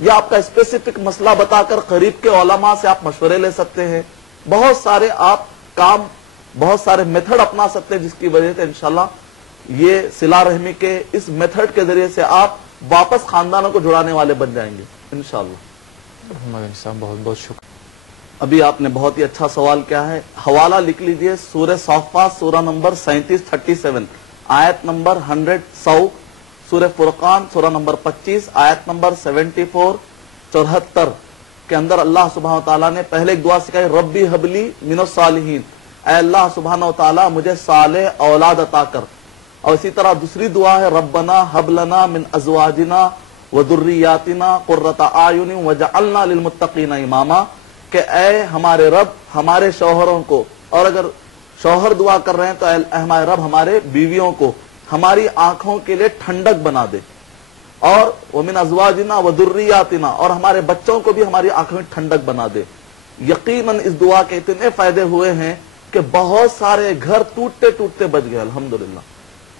یا آپ کا اسپیسیفک مسئلہ بتا کر قریب کے علماء سے آپ مشورے لے سکتے ہیں. بہت سارے آپ کام، بہت سارے میتھڈ اپنا سکتے ہیں، جس کی وجہ سے انشاءاللہ یہ صلہ رحمی کے اس میتھڈ کے ذریعے سے آپ واپس خاندانوں کو جڑانے والے بن جائیں گے انشاءاللہ. مدنی صاحب بہت بہت شکریہ. ابھی آپ نے بہت ہی اچھا سوال کیا ہے. حوالہ لکھ لیجئے سورہ صافات سورہ نمبر 37 آیت نمبر 100، سورہ فرقان سورہ نمبر 25 آیت نمبر 74 کے اندر اللہ سبحانہ تعالیٰ نے پہلے ایک دعا سکھائی، ربی حبلی من الصالحین، اے اللہ سبحانہ تعالیٰ مجھے صالح اولاد عطا کر. اور اسی طرح دوسری دعا ہے، ربنا حب لنا من ازواجنا وذریاتنا قرۃ اعین وجعلنا للمتقین اماما، کہ اے ہمارے رب ہمارے شوہروں کو، اور اگر شوہر دعا کر رہے ہیں تو اے ہمارے رب ہمارے بیویوں کو ہماری آنکھوں کے لیے ٹھنڈک بنا دے، اور ومن ازواجنا وذریاتنا، اور ہمارے بچوں کو بھی ہماری آنکھوں میں ٹھنڈک بنا دے. یقیناً اس دعا کے اتنے فائدے ہوئے ہیں کہ بہت سارے گھر ٹوٹتے ٹوٹتے بچ گئے الحمدللہ.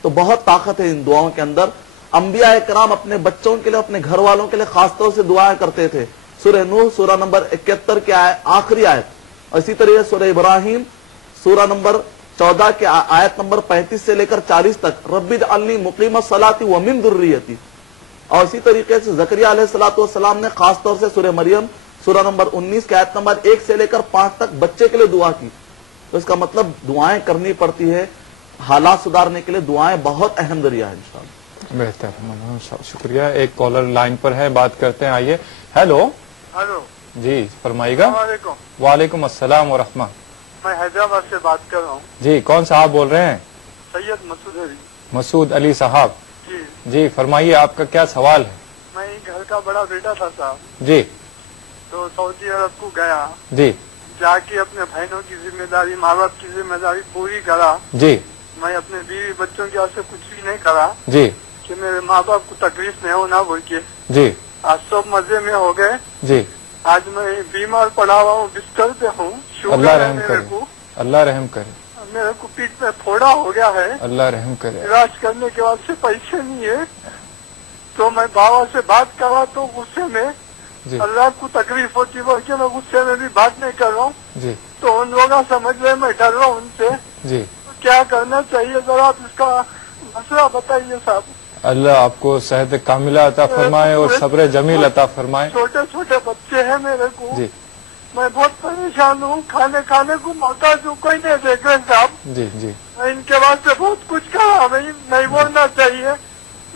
تو بہت طاقت ہے ان دعاؤں کے اندر. انبیاء کرام اپنے بچوں کے لیے، اپنے گھر والوں کے لیے خاص طور سے دعائیں کرتے تھے. سورہ نوح سورہ نمبر 71 کے آخری آیت، اور اسی طریقے سورہ ابراہیم سورہ نمبر 14 کے آیت نمبر 35 سے لے کر 40 تک، رب اجعلنی مقیم الصلاۃ ومن ذریتی. اور اسی طریقے سے زکریا علیہ الصلوۃ والسلام نے خاص طور سے سورہ مریم سورہ نمبر 19 کے آیت نمبر 1 سے لے کر 5 تک بچے کے لیے دعا کی. تو اس کا مطلب دعائیں کرنی پڑتی ہے. حالات سدھارنے کے لیے دعائیں بہت اہم ذریعہ ہے انشاءاللہ. بہتر، شکریہ. ایک کالر لائن پر ہے، بات کرتے ہیں. آئیے. ہیلو. ہلو جی فرمائیے گا. السلام علیکم. وعلیکم السلام ورحمہ. میں حیدرآباد سے بات کر رہا ہوں. جی کون صاحب بول رہے ہیں؟ سید مسعود علی. مسعود علی صاحب. جی جی فرمائیے، آپ کا کیا سوال ہے؟ میں گھر کا بڑا بیٹا تھا صاحب، جی تو سعودی عرب کو گیا، جی جا کے اپنے بہنوں کی ذمہ داری، ماں باپ کی ذمہ داری پوری کرا. جی میں اپنے بیوی بچوں کی واسطے کچھ بھی نہیں کرا جی کہ میرے ماں باپ کو تکلیف نہیں ہونا بول کے. جی آج سب مزے میں ہو گئے. جی آج میں بیمار پڑا ہوا ہوں، بستر پہ ہوں. اللہ شوگر ہے رحم میرے کرے، کو، اللہ رحم کرے، میرے کو پیٹ میں پھوڑا ہو گیا ہے. اللہ رحم کرے. علاج کرنے کے بعد سے پیسے نہیں ہے. تو میں بابا سے بات کرا تو غصے میں جی اللہ کو تکلیف ہوتی بول کے میں غصے میں بھی بات نہیں کر رہا ہوں. جی تو ان لوگ سمجھ رہے میں ڈر رہا ہوں ان سے. جی کیا کرنا چاہیے ذرا آپ اس کا مسئلہ بتائیے صاحب. اللہ آپ کو صحت کاملہ عطا فرمائے اور صبر جمیل عطا فرمائے. چھوٹے چھوٹے بچے ہیں میرے کو. جی میں بہت پریشان ہوں، کھانے کو محتاج ہوں، کوئی نہیں دیکھ رہے صاحب. جی جی میں ان کے بعد سے بہت کچھ کہا، نہیں بولنا چاہیے،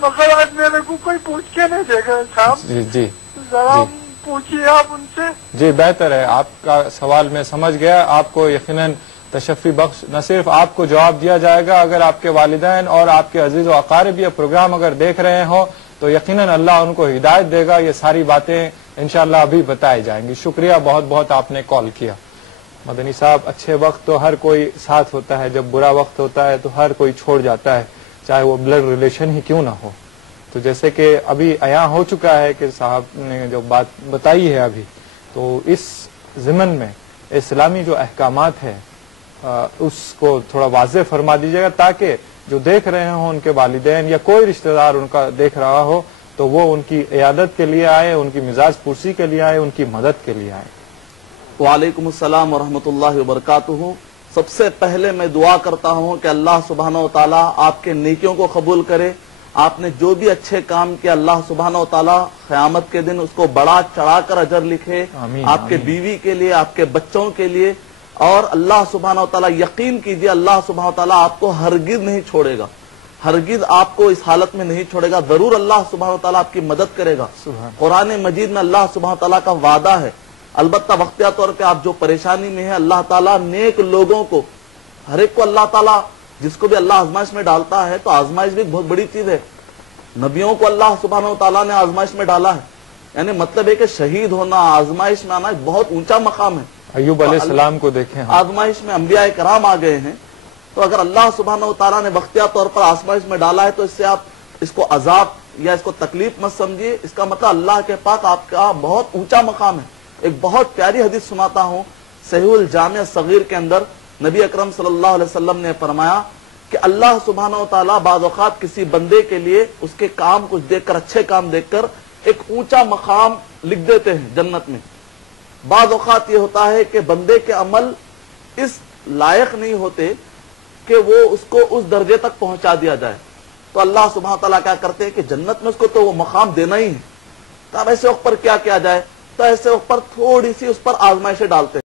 مگر آج میرے کو کوئی پوچھ کے نہیں دیکھ رہے صاحب. جی جی ذرا پوچھیے آپ ان سے. جی بہتر ہے. آپ کا سوال میں سمجھ گیا. آپ کو یقیناً تشفی بخش نہ صرف آپ کو جواب دیا جائے گا، اگر آپ کے والدین اور آپ کے عزیز و اقارب یہ پروگرام اگر دیکھ رہے ہوں تو یقیناً اللہ ان کو ہدایت دے گا. یہ ساری باتیں انشاءاللہ ابھی بتائی جائیں گی. شکریہ بہت بہت آپ نے کال کیا. مدنی صاحب اچھے وقت تو ہر کوئی ساتھ ہوتا ہے، جب برا وقت ہوتا ہے تو ہر کوئی چھوڑ جاتا ہے، چاہے وہ بلڈ ریلیشن ہی کیوں نہ ہو. تو جیسے کہ ابھی عیاں ہو چکا ہے کہ صاحب نے جو بات بتائی ہے ابھی، تو اس ضمن میں اسلامی جو احکامات ہیں اس کو تھوڑا واضح فرما دیجیے گا، تاکہ جو دیکھ رہے ہوں ان کے والدین یا کوئی رشتہ دار ان کا دیکھ رہا ہو تو وہ ان کی عیادت کے لیے آئے، ان کی مزاج پرسی کے لیے آئے، ان کی مدد کے لیے آئے. وعلیکم السلام ورحمۃ اللہ وبرکاتہ. سب سے پہلے میں دعا کرتا ہوں کہ اللہ سبحانہ و تعالیٰ آپ کے نیکیوں کو قبول کرے. آپ نے جو بھی اچھے کام کیا اللہ سبحانہ و تعالیٰ قیامت کے دن اس کو بڑا چڑھا کر اجر لکھے. آمین آپ کے بیوی کے لیے، آپ کے بچوں کے لیے. اور اللہ سبحانہ و تعالیٰ یقین کیجئے اللہ سبحانہ و تعالیٰ آپ کو ہرگز نہیں چھوڑے گا، ہرگز آپ کو اس حالت میں نہیں چھوڑے گا. ضرور اللہ سبحانہ و تعالیٰ آپ کی مدد کرے گا. قرآن مجید میں اللہ سبحانہ و تعالیٰ کا وعدہ ہے. البتہ وقتیہ طور پہ آپ جو پریشانی میں ہیں، اللہ تعالیٰ نیک لوگوں کو، ہر ایک کو اللہ تعالیٰ، جس کو بھی اللہ آزمائش میں ڈالتا ہے، تو آزمائش بھی ایک بہت بڑی چیز ہے. نبیوں کو اللہ سبحانہ و تعالیٰ نے آزمائش میں ڈالا ہے. یعنی مطلب ہے کہ شہید ہونا، آزمائش میں آنا ایک بہت اونچا مقام ہے. ایوب علیہ السلام کو دیکھیں، آزمائش میں انبیاء کرام آ گئے ہیں. تو اگر اللہ سبحانہ و تعالیٰ نے وقتیہ طور پر آزمائش میں ڈالا ہے تو اس سے آپ اس کو عذاب یا اس کو تکلیف مت سمجھیے. اس کا مطلب اللہ کے پاس آپ کا بہت اونچا مقام ہے. ایک بہت پیاری حدیث سناتا ہوں. صحیح الجامع صغیر کے اندر نبی اکرم صلی اللہ علیہ وسلم نے فرمایا کہ اللہ سبحانہ و تعالیٰ بعض اوقات کسی بندے کے لیے اس کے کام کچھ دیکھ کر، اچھے کام دیکھ کر ایک اونچا مقام لکھ دیتے ہیں جنت میں. بعض اوقات یہ ہوتا ہے کہ بندے کے عمل اس لائق نہیں ہوتے کہ وہ اس کو اس درجے تک پہنچا دیا جائے, تو اللہ سبحانہ تعالیٰ کیا کرتے ہیں کہ جنت میں اس کو تو وہ مقام دینا ہی ہے. تو اب ایسے وقت پر کیا کیا جائے؟ تو ایسے وقت پر تھوڑی سی اس پر آزمائشیں ڈالتے ہیں.